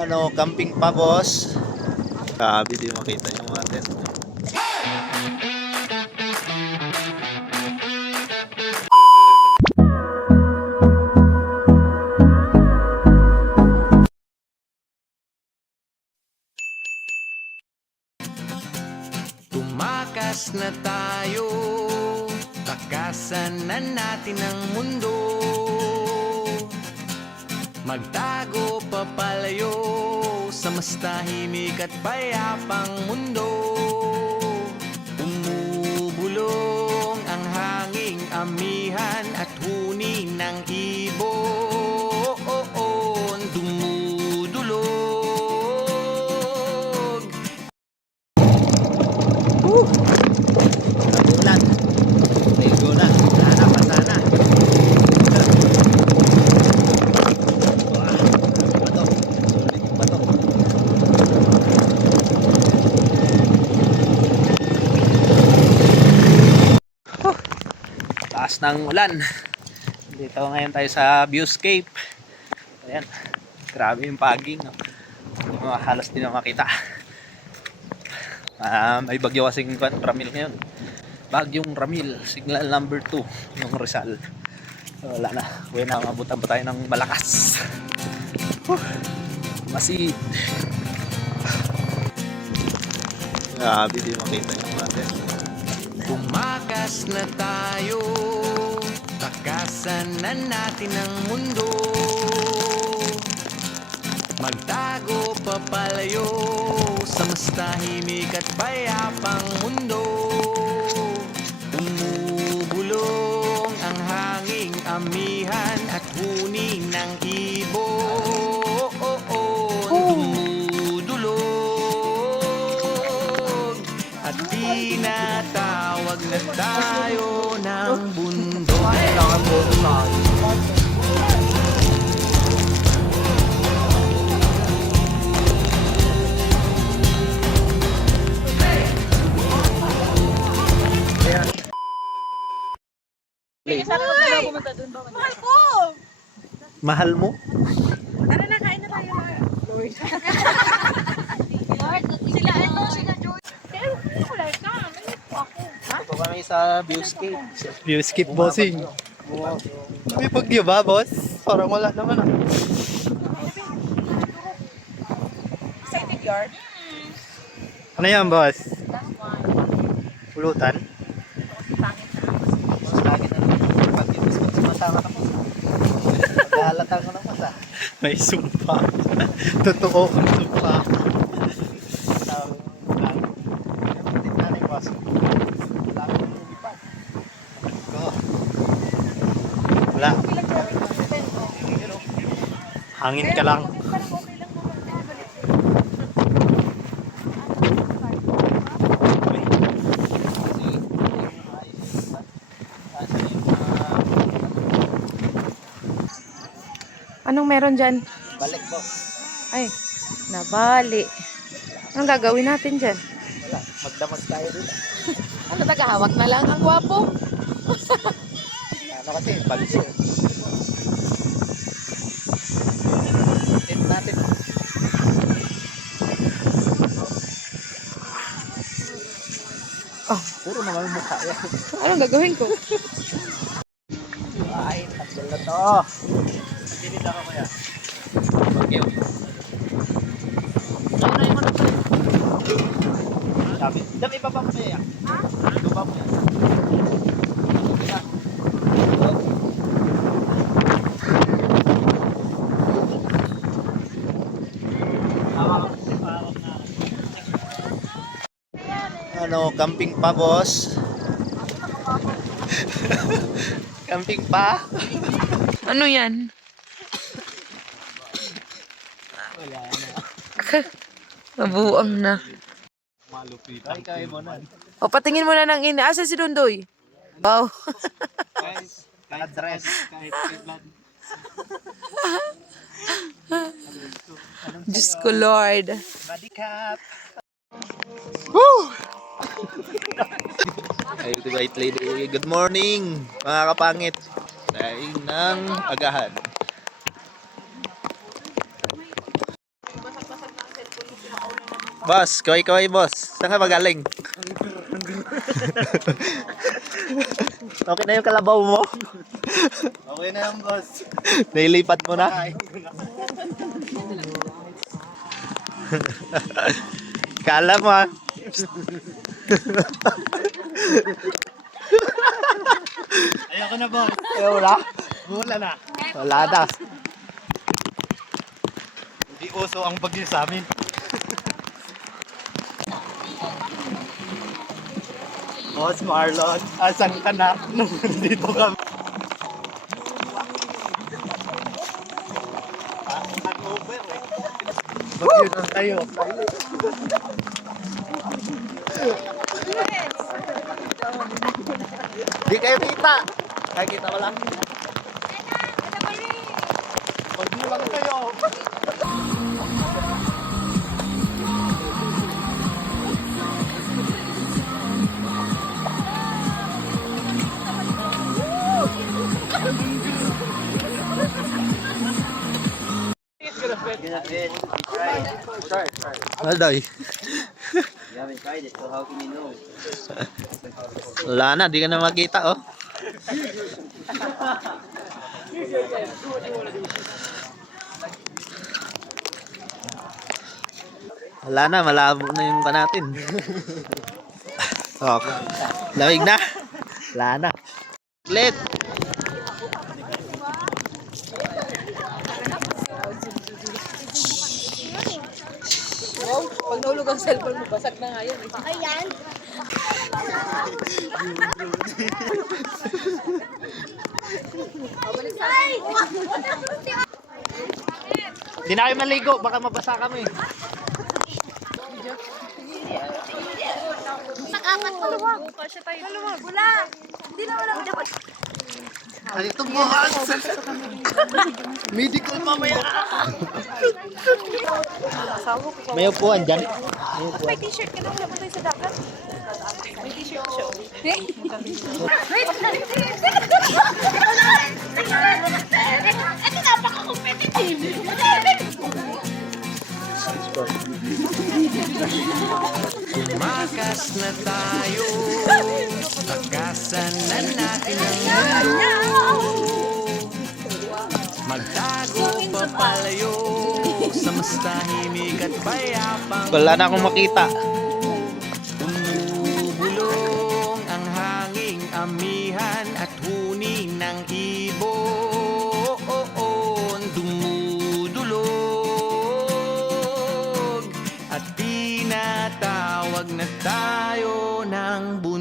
Camping pa boss. Grabe, di makita yung mga tent. Tumakas na tayo, takasan na natin ang mundo. Magtago papalayo sa mas tahimik at payapang mundo. Umubulong ang hanging amihan at huni ng ibon. Dumudulog. Nagulan. Ligo na. Sana, pasana. Bato. Sulit yung bato. Taas ng ulan. Dito ngayon tayo sa viewscape. Ayan. Grabe yung paging. No? Halos din na makita. May bagyo kasing Ramil ngayon. Bagyong Ramil, signal number 2 yung Rizal. So, wala na. Uwi na, mabutan pa tayo ng malakas. Masid. Grabe, di makita yung natin. Tumakas na tayo, takasan na natin ang mundo. Magtago papalayo sa mas tahimik at payapang mundo. Umubulong ang hanging amihan at huni ng ibon. Dumudulog at tinatawag na tayo ng bundok. Sana wag na pumunta doon. Mahal ko! Mahal mo? Tara na, kain na tayo. Lord. Sila ito, sila George. Kaya wala ka. May ako. Ha? Ito kami sa viewscape. Viewscape bossing. May bagyo ba, boss? Parang wala naman ah. Excited yard? Ano yan, boss? Pulutan? Mas lagi na lang. Pag yung mas sumasama ka po. Maghahalata ko ng masa. May sumpa. Totoo ang sumpa. Wala. Hangin ka lang. Parang okay lang naman. Anong meron dyan? Balik po. Ay, nabali. Anong gagawin natin dyan? Wala. Magdamag tayo dito. Ano, tagahawak na lang ang gwapo? Ano kasi, bagso. Tent natin. Oh, Puro naman mukha yan. anong gagawin ko? Ay, tagal na to. Pinit ako kaya. Bagyo. Sabi, dami pa pa mo yan. Ha? Iba mo yan. Camping pa boss. Camping pa? Ano yan? Wala na. Mabuang na. Malupitan. Ay, kaya mo na. O, patingin mo na ng ina. Asa si Dondoy? Wow. Kahit dress, kahit kailan. Diyos ko, Lord. Body cap. Ay, right lady. Good morning, mga kapangit. Dahil ng agahan. Boss, kaway-kaway boss. Saan ka magaling? Okay na yung kalabaw mo? Okay na yan, boss. Nailipat mo na? Kala mo ah. Ayoko na, boss. Wala? Wala na. Wala na. Hindi uso ang bagyo sa amin. Boss Marlon, asan ka na? Nandito kami. Bagyo na tayo. Di kayo kita. Kaya kita wala. Bagyo lang tayo. Alday. Wala na, di ka na makita oh. Wala na, malabo na yung pa natin. Oh, lamig na. Wala na. Lit. Pag nahulog ang cellphone mo, basag na nga yun. Ayan. Di na kayo maligo, baka mabasa kami. Nag-apat maluwag. Maluwag. Wala. Hindi na wala. Ano ito, boss? Medical mamaya. May upuan dyan. May t-shirt ka na wala ba tayo sa dagat? May t-shirt siya. Wait! Ito napaka-competitive. Tumakas na tayo, pagkasan na natin ang mundo. Magtago pa palayo, sa mas tahimik at payapang Wala na akong makita. Bumubulong ang hanging amihan at huni ng ibon. Dumudulog at tinatawag na tayo ng bundok.